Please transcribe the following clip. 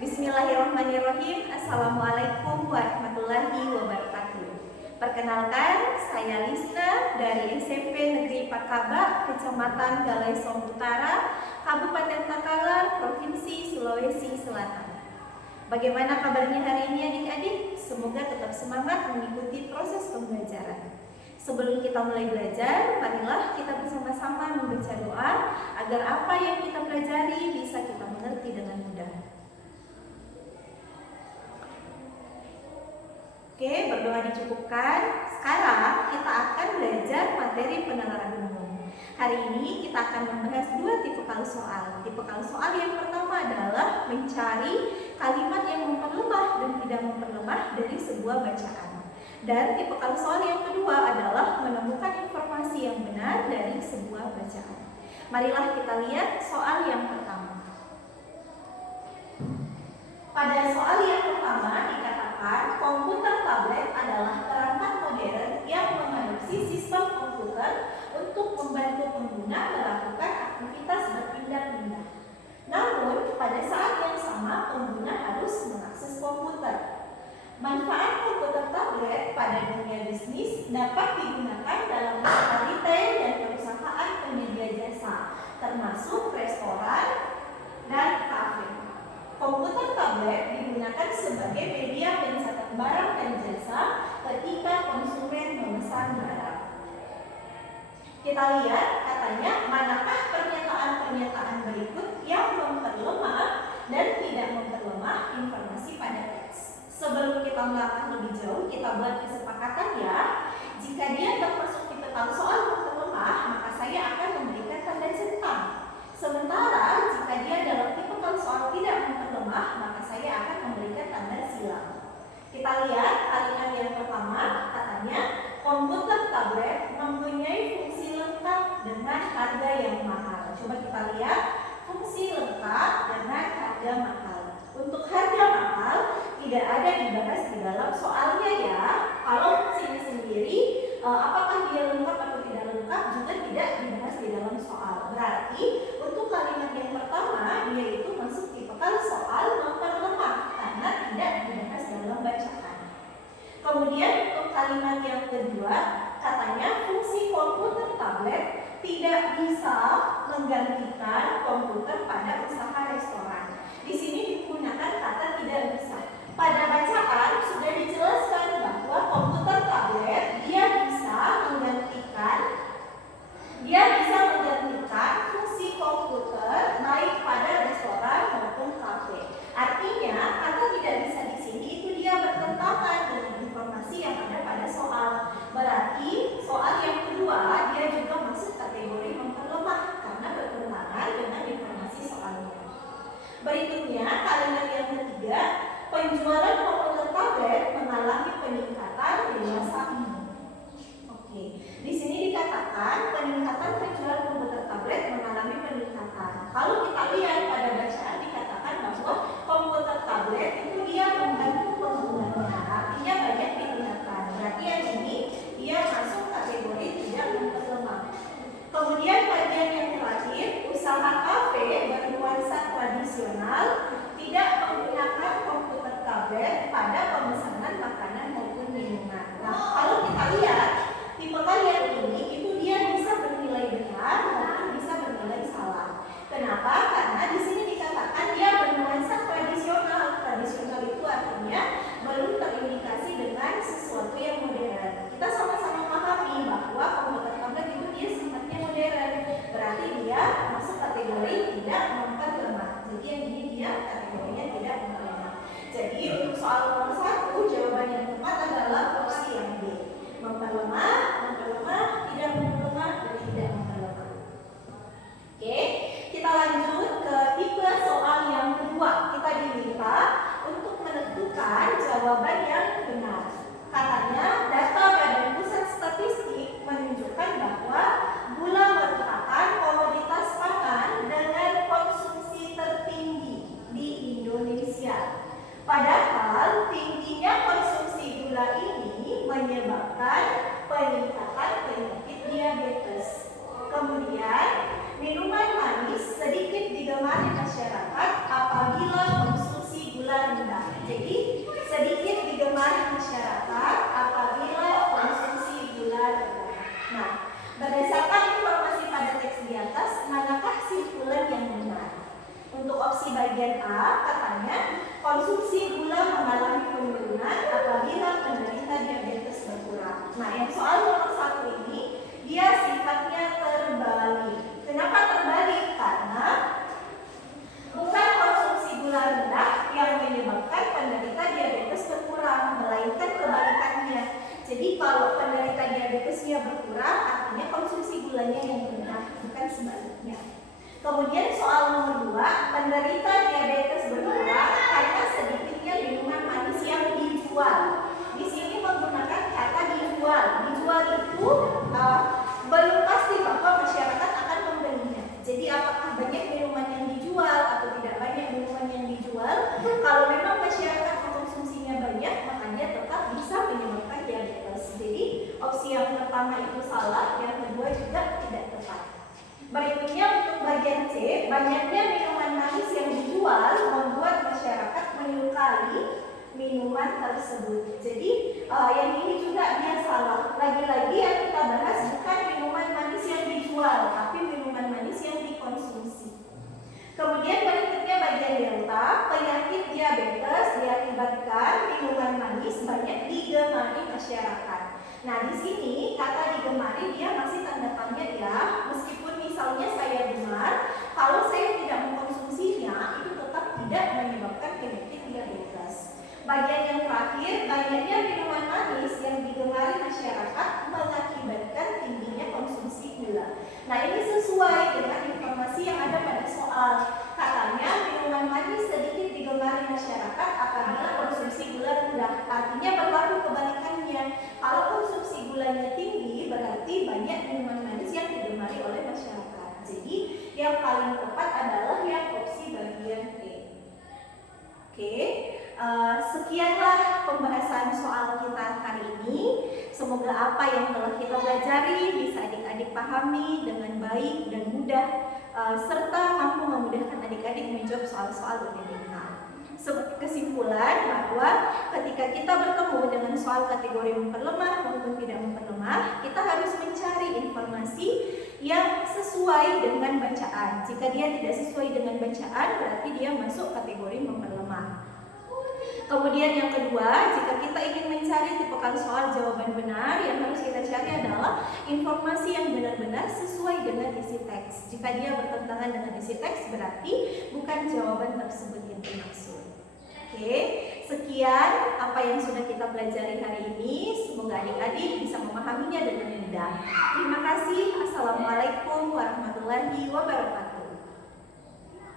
Bismillahirrahmanirrahim. Assalamualaikum warahmatullahi wabarakatuh. Perkenalkan, saya Lisna dari SMP Negeri Pakaba, Kecamatan Galesom Utara, Kabupaten Takalar, Provinsi Sulawesi Selatan. Bagaimana kabarnya hari ini adik-adik? Semoga tetap semangat mengikuti proses pembelajaran. Sebelum kita mulai belajar, marilah kita bersama-sama membaca doa agar apa yang kita pelajari bisa kita mengerti dengan mudah. Oke, berdoa dicukupkan. Sekarang kita akan belajar materi penalaran umum. Hari ini kita akan membahas dua tipikal soal. Tipikal soal yang pertama adalah mencari kalimat yang memperlemah dan tidak memperlemah dari sebuah bacaan. Dan tipikal soal yang kedua adalah menemukan informasi yang benar dari sebuah bacaan. Marilah kita lihat soal yang pertama. Pada soal yang pertama dikatakan komputer tablet adalah perangkat modern yang mengadopsi sistem komputer untuk membantu pengguna melakukan aktivitas berpindah-pindah. Namun, pada saat yang sama pengguna harus mengakses komputer. Manfaat komputer tablet pada dunia bisnis dapat digunakan dalam usaha retail dan perusahaan penyedia jasa, termasuk restoran dan kafe. Komputer tablet digunakan sebagai media pencatat barang dan jasa ketika konsumen memesan barang. Kita lihat, katanya manakah pernyataan-pernyataan berikut yang memperlemah dan tidak memperlemah informasi pada teks. Sebelum kita melangkah lebih jauh, kita buat kesepakatan ya. Jika dia termasuk tipikal soal memperlemah, maka saya akan memberikan tanda centang. Sementara jika dia dalam tipikal soal tidak memperlemah, maka saya akan memberikan tanda silang. Kita lihat kalimat yang pertama, katanya komputer tablet mempunyai fungsi lengkap dengan harga yang mahal. Coba kita lihat fungsi lengkap dengan harga mahal. Untuk harga mahal tidak ada dibahas di dalam soalnya ya. Kalau fungsinya sendiri, apakah dia lengkap atau tidak lengkap juga tidak dibahas di dalam soal. Berarti untuk kalimat yang pertama dia itu masuk tipikal soal memperlemah karena tidak dibahas dalam bacaan. Kemudian untuk kalimat yang kedua, katanya fungsi komputer tablet tidak bisa menggantikan komputer pada usaha restoran. Di sini digunakan kata tidak bisa. Pada bacaan sudah dijelaskan bahwa komputer tablet dia bisa menggantikan fungsi komputer baik pada restoran maupun kafe. Artinya kata tidak bisa di sini itu dia bertentangan dengan informasi yang ada pada soal. Berarti soal yang kedua dia juga masuk kategori memperlemah karena bertentangan dengan informasi soalnya. Berikutnya kalimat yang ketiga, penjualan komputer tablet mengalami peningkatan di masa ini. Oke, di sini dikatakan peningkatan penjualan komputer tablet mengalami peningkatan. Kalau kita lihat pada bacaan dikatakan bahwa komputer tablet itu dia membantu penggunanya, artinya banyak digunakan. Berarti yang ini dia masuk kategori tidak memperlemah. Kemudian bagian yang terakhir, usaha kafe bernuansa tradisional tidak menggunakan komputer tablet pada pemesanan makanan maupun minuman. Nah, kalau kita lihat tipikal yang ini itu dia bisa bernilai benar maupun bisa bernilai salah. Kenapa? Karena di sini Jadi sedikit digemari masyarakat apabila konsumsi gula rendah. Nah, berdasarkan informasi pada teks di atas, manakah simpulan yang benar? Untuk opsi bagian A katanya konsumsi gula mengalami penurunan apabila penderita diabetes berkurang. Nah, yang soal nomor 1 ini dia sifatnya terbalik. Kenapa terbalik? Karena bukan konsumsi gula rendah yang menyebabkan penderita diabetes berkurang, melainkan kebalikannya. Jadi kalau penderita diabetesnya berkurang, artinya konsumsi gulanya yang rendah, bukan sebaliknya. Kemudian soal nomor 2, penderita diabetes berkurang karena sedikitnya minuman manis yang dijual. Di sini menggunakan kata dijual. Dijual itu belum pasti bahwa masyarakat akan membelinya. Jadi apakah banyak minuman yang dijual atau tidak banyak minuman yang dijual? Kalau memang masyarakat mengkonsumsinya banyak, maka dia tetap bisa menyebabkan diabetes. Jadi opsi yang pertama itu salah, yang kedua juga tidak tepat. Berikutnya untuk bagian C, banyaknya minuman manis yang dijual membuat masyarakat menyukai minuman tersebut. Jadi yang ini juga dia salah. Lagi-lagi yang kita bahas bukan minuman manis yang dijual, tapi minuman manis yang dikonsumsi. Kemudian berikutnya bagian delta, penyakit diabetes diakibatkan minuman manis banyak digemari masyarakat. Nah, di sini kata digemari dia masih tanda tanya ya, meskipun misalnya saya gemar, kalau saya tidak mengkonsumsinya itu tetap tidak menyebabkan penyakit diabetes. Bagian yang terakhir, banyaknya minuman manis yang digemari masyarakat mengakibatkan tingginya konsumsi gula. Nah, ini sesuai dengan informasi yang ada pada soal. Katanya minuman manis sedikit digemari masyarakat apabila konsumsi gula rendah. Artinya berlaku kebalikannya. Kalau konsumsi gulanya tinggi, berarti banyak minuman manis yang digemari oleh masyarakat. Jadi yang paling tepat adalah yang opsi bagian E. Oke, sekianlah pembahasan soal kita hari ini. Semoga apa yang telah kita pelajari bisa adik-adik pahami dengan baik dan mudah, serta mampu memudahkan adik-adik menjawab soal-soal UTBK. Kesimpulan bahwa ketika kita bertemu dengan soal kategori memperlemah maupun tidak memperlemah, kita harus mencari informasi yang sesuai dengan bacaan. Jika dia tidak sesuai dengan bacaan, berarti dia masuk kategori memperlemah. Kemudian yang kedua, jika kita ingin mencari tipekan soal jawaban benar, yang harus kita cari adalah informasi yang benar-benar sesuai dengan isi teks. Jika dia bertentangan dengan isi teks, berarti bukan jawaban tersebut yang dimaksud. Oke, sekian apa yang sudah kita pelajari hari ini. Semoga adik-adik bisa memahaminya dengan mudah. Terima kasih. Assalamualaikum warahmatullahi wabarakatuh.